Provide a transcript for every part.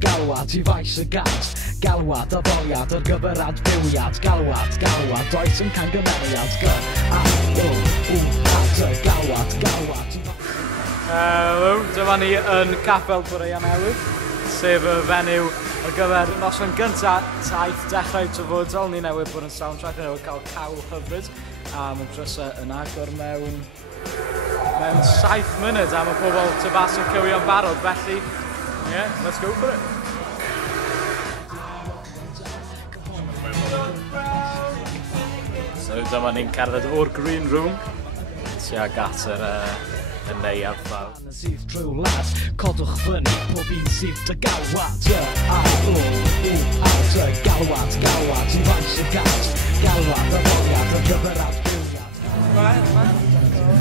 Galwad I faes y gant. Galwad a foliad ar gyfer adfywiad. Galwad oes yn camgymeriad. Galwad Helo, dyma ni yn Capel Boreia Newydd, sef y fenyw ar gyfer noson gyntaf Taith dechrau tyfodol. Ni newydd bod yn soundtrack, ni newydd cael cawl hyfryd a mae'n drysau yn agor mewn 7 munud a mae pobl tybas yn cywio'n barod, felly yeah, let's go for it. So dyma ni'n cerdded o'r green room tuag at yr neuadd fawr. Sydd trwy las, codwch fyny, pob un sydd dy galwad. Galwad I faes y gant. Galwad a foliad ar gyfer adfywiad.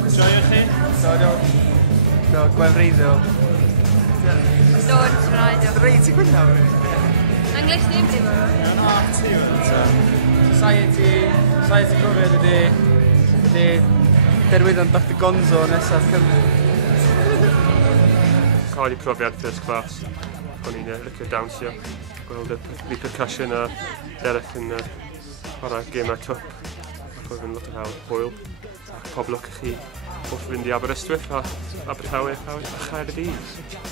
Joio chi? Do, gwefreiddiol. Do, Symraiddiol. Reit I Gwynaf? English name ti fo? Yn art ti fo. Society Profiad ydi derwyddon Dr Gonzo nesaf Cymru. Cael ei profiad first class. O'n i'n licio dawnsio. Gweld y Repercussion a Derek yn chwarae gemau twp. Ac oedd yn lot o hawl, hwyl. Ac pob lwc i chi wrth fynd i Aberystwyth a Abertawe a Chaerdydd.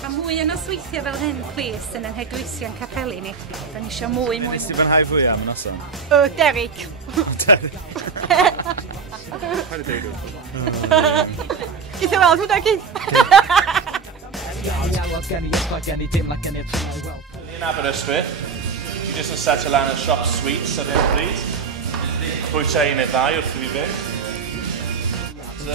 A mwy o nosweithio fel hyn, please, yn heglwysion capeli ni. Da ni eisiau mwy. Nes ti fynhau fwy am noson? Derek. Derek. Pa'n y deud Gith o weld hwnna gyd. In Aberystwyth, ti jyst yn setio lan y siop sweets ar hyn o bryd. Bwyta un neu ddau wrth i fi fynd. I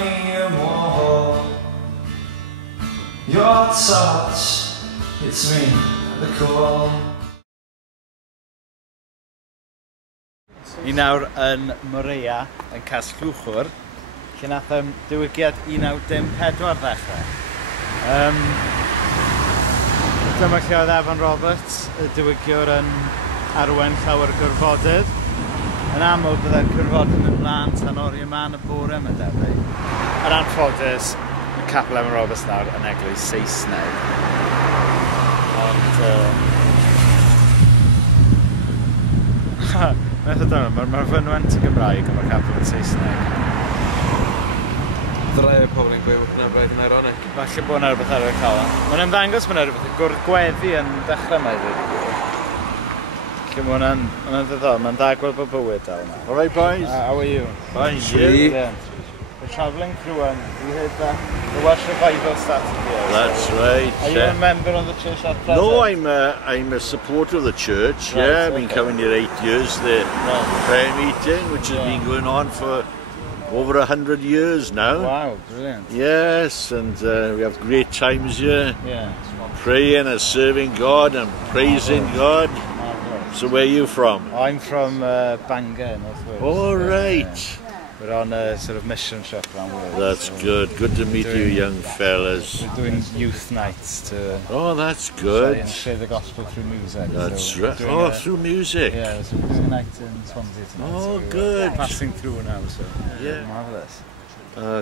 need more. Your touch, it's me, the core. Ni nawr yn Moreia, yn Casglwchwr, lle nath diwygiad 1954 ddechrau. Dyma lle oedd Evan Roberts, y diwygiwr yn arwain llawer gwrfodydd. Yn aml byddai'r gwrfodydd yn mlaen tan oriau man y bore yma debyg. Yn anffodus, mae Capel Evan Roberts nawr yn eglwys Saesneg. Ond mae'r fynwent yn Gymraeg a mae'r capel yn Saesneg. Rai o pobl yn gweud bod hwnna'n braidd yn ironic. Falle bod yna rhywbeth ar y cael. Mae'n ymddangos bod yna rhywbeth yn gwrdd gweddi yn dechrau mae ddweud. Felly mae hwnna'n ddiddorol, mae'n da gweld bod bywyd dal yma. All right, boys. How are you? Fine, you? We're travelling through and we heard that the Welsh Revival started here. That's right. Are you a member of the church at present? No, I'm a supporter of the church. Right, yeah, I've been coming here 8 years. The prayer meeting, which has been going on for over 100 years now. Wow, brilliant. Yes, and we have great times here. Yeah. Praying and serving God and praising God. So where are you from? I'm from Bangor, North Wales. All right. Yeah. We're on a sort of mission trip around Wales. That's good. Good to meet you, young fellas. We're doing youth nights to that's good. try and share the gospel through music. That's so right. Through music. Yeah, so we're doing a night in Swansea tonight. Oh, so good. We're passing through now, so Yeah. marvellous.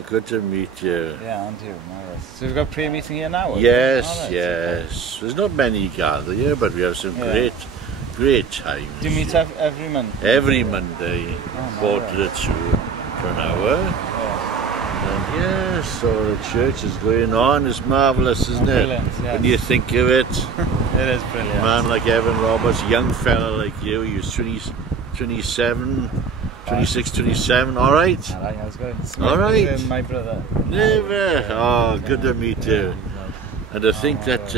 Good to meet you. Yeah, and you, marvellous. So we've got prayer meeting here now? Yes, right, yes. There's not many gather here, but we have some great times. Do you meet every Monday? Every Monday, quarter to 2 for an hour. And yes, so the church is going on. It's marvellous, isn't it? Brilliant, yes. When you think of it. It is brilliant. A man like Evan Roberts, young fella like you, he was 27, 26, 27, all right? All right, how's it going? All right. My brother. Never. Oh, good to meet you. And I think that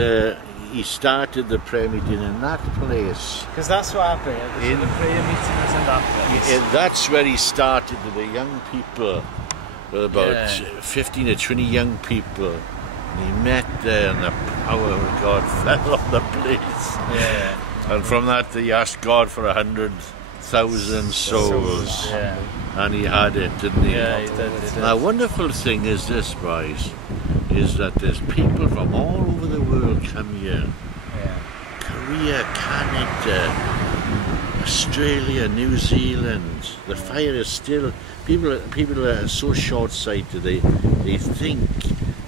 he started the prayer meeting in that place. Because that's what happened. The prayer meeting was in that place. That's where he started with the young people. With about 15 or 20 young people. And he met there and the power of God fell on the place. Yeah. And from that he asked God for 100,000 souls. Yeah. And he had it, didn't he? Yeah, he did. Now, a wonderful thing is this, boys, is that there's people from all over the world come here Korea, Canada, Australia, New Zealand. The fire is still. People are so short-sighted. They think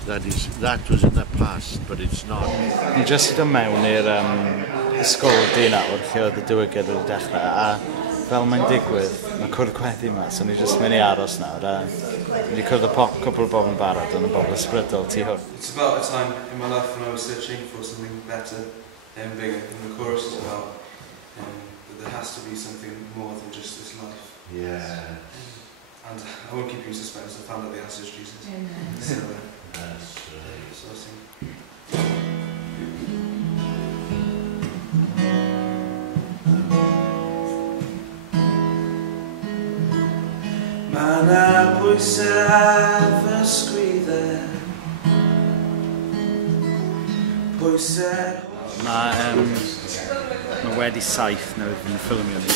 that was in the past, but it's not. Ni jyst yn mewn i'r ysgol di nawr, lle oedd y diwygedd wedi dechrau, a fel mae'n digwydd, mae cwrdd gweddi yma, so ni jyst mynd i aros nawr, a ni wedi cwrdd cwbl o bobl yn barod, ond y bobl ysbrydol tu hwn. It's about a time in my life when I was searching for something better and bigger, and the chorus is about that there has to be something more than just this life. Yeah. And I won't keep you in suspense, I found out the answer is Jesus. Amen. So, That's right. so I sing. Mae 'na bwysau fy sgwydde, bwysau... Mae wedi saith newydd yn ffilmio ni.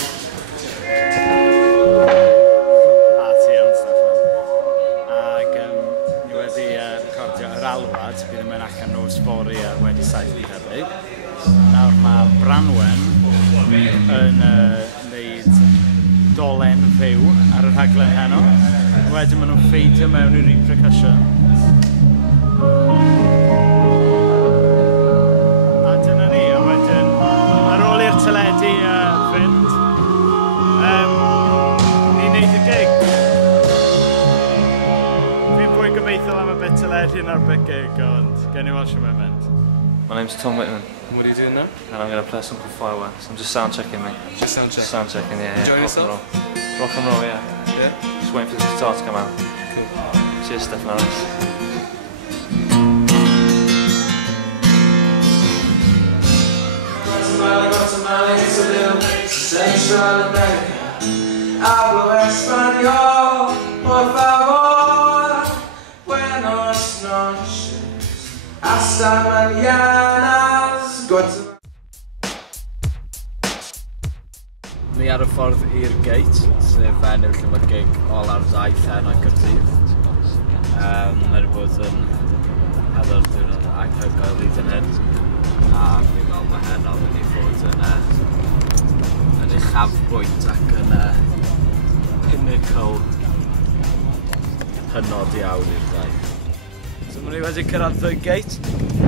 Ni wedi recordio yr alwad, bydd yn mynd allan nos fori ar wedi saith fi debyg. Nawr mae Branwen yn wneud dolen fyw ar y rhaglen heno. Wedyn maen nhw'n ffeidio mewn i Repercussion. A dyna ni, a wedyn ar ôl i'r teledu fynd, ni'n neud y gig. Fi'n fwy gobeithio am y bit teledu na'r bit gig, ond gen i weld sy'n mynd. My name's Tom Whitman. What are you doing now? And I'm going to play something for fireworks. I'm just sound checking, mate. Just sound check? Sound checking, yeah. Enjoying rock yourself? And roll. Rock and roll, yeah. Yeah? Just waiting for the guitar to come out. Cool. Cheers, Steff Elis. Guatemala, Central America. Hablo español, por favor. Buenas noches. Hasta mañana. Guatemala. Ni ar y ffordd i'r gate, sef enw lle mae'r gig ol ar Taith heno i Gaerdydd. Mae wedi bod yn heddwr diwrnod anhygoel hyd yn hyn. A fi'n meddwl mae heno yn ei fod yn uchafbwynt ac yn pinnacle hynod iawn i'r daith. So mae ni wedi cyrraedd y gate.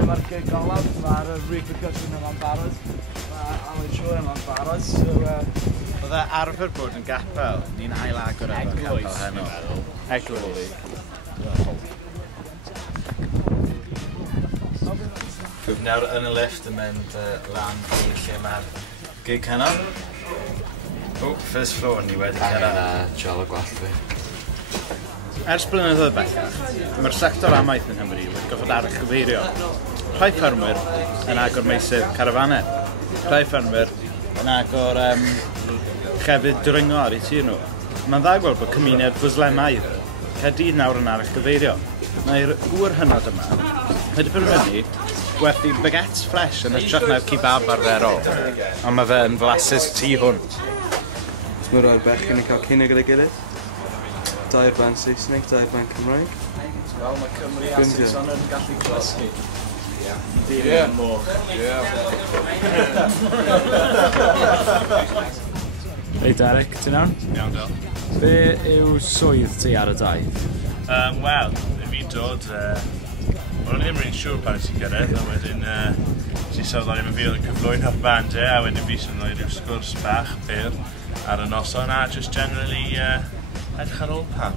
Mae'r gig olaf, mae'r Repercussion yma'n barod. Mae Alan Shaw yma'n barod, so... Oedd e arfer bod yn gapel, ni'n ail-agor efo'r capel heno. Eglwys. Nawr yn y lift yn mynd lan i lle mae'r gig heno. First floor ni wedi cyrraedd. Yna, jol o gwallt fi. Ers blynyddoedd bellach, mae'r sector amaeth yn Nghymru wedi goffod argyfeirio. Rhai ffermwyr yn agor meysydd carafanau. Rhai ffermwyr yn agor llefydd dringo ar eu tir nhw. Mae'n dda gweld bod cymuned Fwslemaidd Caerdydd nawr yn argyfeirio. Mae'r gŵr hynod yma wedi penderfynu gwerthu baguettes fresh yn ytrach na'r kebab arferol. Ond mae fe yn flasus tu hwnt. Mae rhoi'r bechgyn yn cael cyn gyda'i gilydd. Dair ban Saesneg, dair ban Cymraeg. Wel, mae Cymru a Saeson yn gallu clysgu. Ie. Moch. Hei Derek, ti'n iawn? Iawn, Del. Be yw swydd ti ar y daith? Wel, fi'n dod... Wel, o'n i ddim rwy'n siŵr pan ydych chi'n gyrraedd, a wedyn ti'n sylweddoli mae fi oedd yn cyflwyno ar bandau, a wedyn fi sy'n rhoi rhyw sgwrs bach byr ar y noson, a just generally edrych ar ôl pan.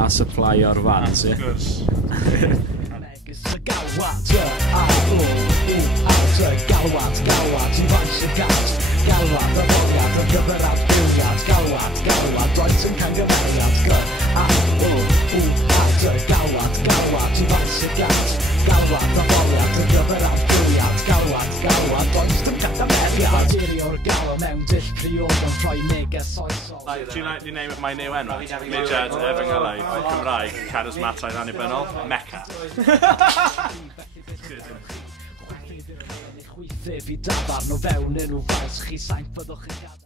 A supply o'r fan, ti? Wrth gwrs. Galwad, y boliad, y gyfyrad, bywiad, galwad, roed yn camgymeriad, galwad, i faes y gad, galwad, y boliad, y gyfyrad, bywiad, galwad, roed yn camgymeriad. Materio'r galw mewn dill priod yn rhoi neges oesol. Do you like the name of my new enw? Midjad, Efengylau, Cymraeg, charismataidd annibynnol, Mecca. Chwythu fi dafarn o fewn enw faes chi sain byddwch yn gadael.